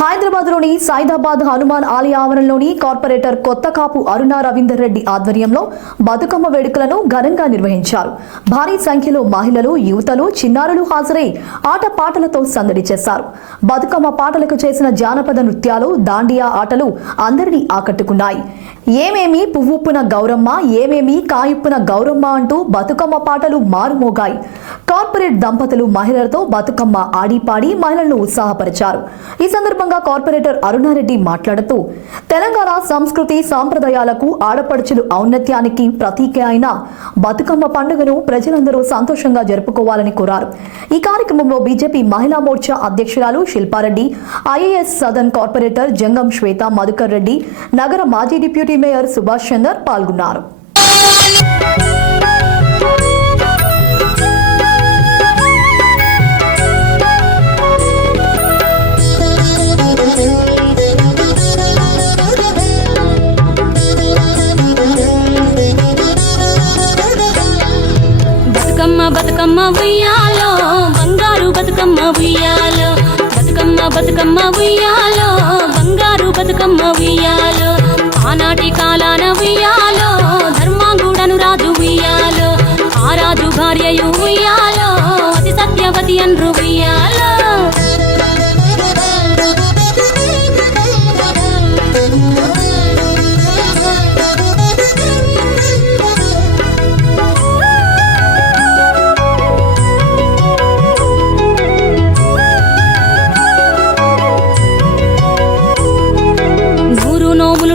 హైదరాబాద్లోని సైదాబాద్ హనుమాన్ ఆలయ ఆవరణలోని కార్పొరేటర్ కొత్తకాపు అరుణ రవీందర్ రెడ్డి ఆధ్వర్యంలో బతుకమ్మ వేడుకలను ఘనంగా నిర్వహించారు. భారీ సంఖ్యలో మహిళలు, యువతలు, చిన్నారులు హాజరై ఆటపాటలతో సందడి చేశారు. బతుకమ్మ పాటలకు చేసిన జానపద నృత్యాలు, దాండియా ఆటలు అందరినీ ఆకట్టుకున్నాయి. ఏమేమి పువ్వుప్పున గౌరమ్మ, ఏమేమి కాయుప్పున గౌరమ్మ అంటూ బతుకమ్మ పాటలు మారుమోగాయి. కార్పొరేట్ దంపతులు మహిళలతో బతుకమ్మ ఆడిపాడి మహిళలను ఉత్సాహపరిచారు. ఈ సందర్భంగా కార్పొరేటర్ అరుణారెడ్డి మాట్లాడుతూ, తెలంగాణ సంస్కృతి సాంప్రదాయాలకు, ఆడపడుచులు ఔన్నత్యానికి ప్రతీక అయిన బతుకమ్మ పండుగను ప్రజలందరూ సంతోషంగా జరుపుకోవాలని కోరారు. ఈ కార్యక్రమంలో బీజేపీ మహిళా మోర్చా అధ్యక్షురాలు శిల్పారెడ్డి, ఐఏఎస్ సదన్ కార్పొరేటర్ జంగం శ్వేత మధుకర్ రెడ్డి, నగర మాజీ డిప్యూటీ మేయర్ సుభాష్ చందర్ పాల్గొన్నారు. బతుకమ్మ ఉయ్యాలో, బంగారు బతుకమ్మ ఉయ్యాలో, బతుకమ్మ బతుకమ్మ ఉయ్యాలో, బంగారు బతుకమ్మ ఉయ్యాలో, ఆనాటి కాలాన ఉయ్యాలో, ధర్మాంగుడను రాజు ఉయ్యాలో, ఆ రాజు భార్యయు ఉయ్యాలో, అతి సత్యవతి అన్రు ఉయ్యాలో.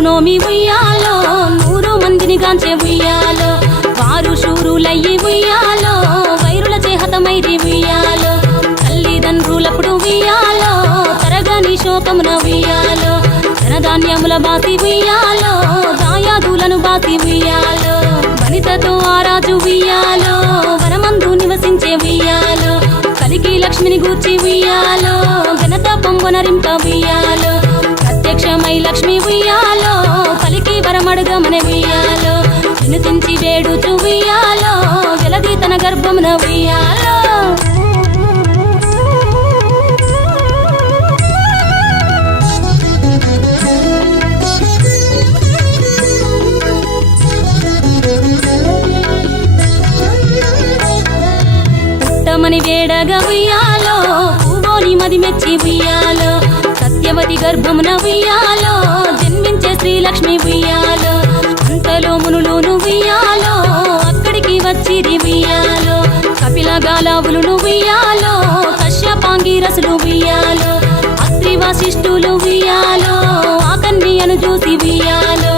నోమి ఉయ్యాలో, 100 మందిని గాంచే ఉయ్యాలో, వారు శూరులయ్యి ఉయ్యాలో, వైరుల చేహతమైరి ఉయ్యాలో, తల్లిదండ్రులప్పుడు ఉయ్యాలో, తరగని శోకమున ఉయ్యాలో, ధనధాన్యముల బాసి ఉయ్యాలో, దాయాదులను బాసి ఉయ్యాలో, వనితతో ఆరాజు ఉయ్యాలో, వనమందు నివసించే ఉయ్యాలో, కలికి లక్ష్మిని గూర్చి ఉయ్యాలో, ఘనత పొంగునరింప ఉయ్యాలో, ప్రత్యక్షమై లక్ష్మి ఉయ్యాలో, పలికి వరమడుగమన ఉయ్యాలో, వినుతించి వేడుచు ఉయ్యాలో, వెలది తన గర్భమున ఉయ్యాలో. పుట్టమని వేడగా ఉయ్యాలో, పువ్వుని మది మెచ్చి ఉయ్యాలో, సత్యవతి గర్భమున ఉయ్యాలో, జన్మించే శ్రీలక్ష్మి ఉయ్యాలో, అంతలో మునులు ఉయ్యాలో, అక్కడికి వచ్చిరి ఉయ్యాలో, కపిల గాలావులు ఉయ్యాలో, కశ్యపాంగిరసులు ఉయ్యాలో, అత్రి వశిష్ఠులు ఉయ్యాలో, ఆ కన్యను చూసి ఉయ్యాలో,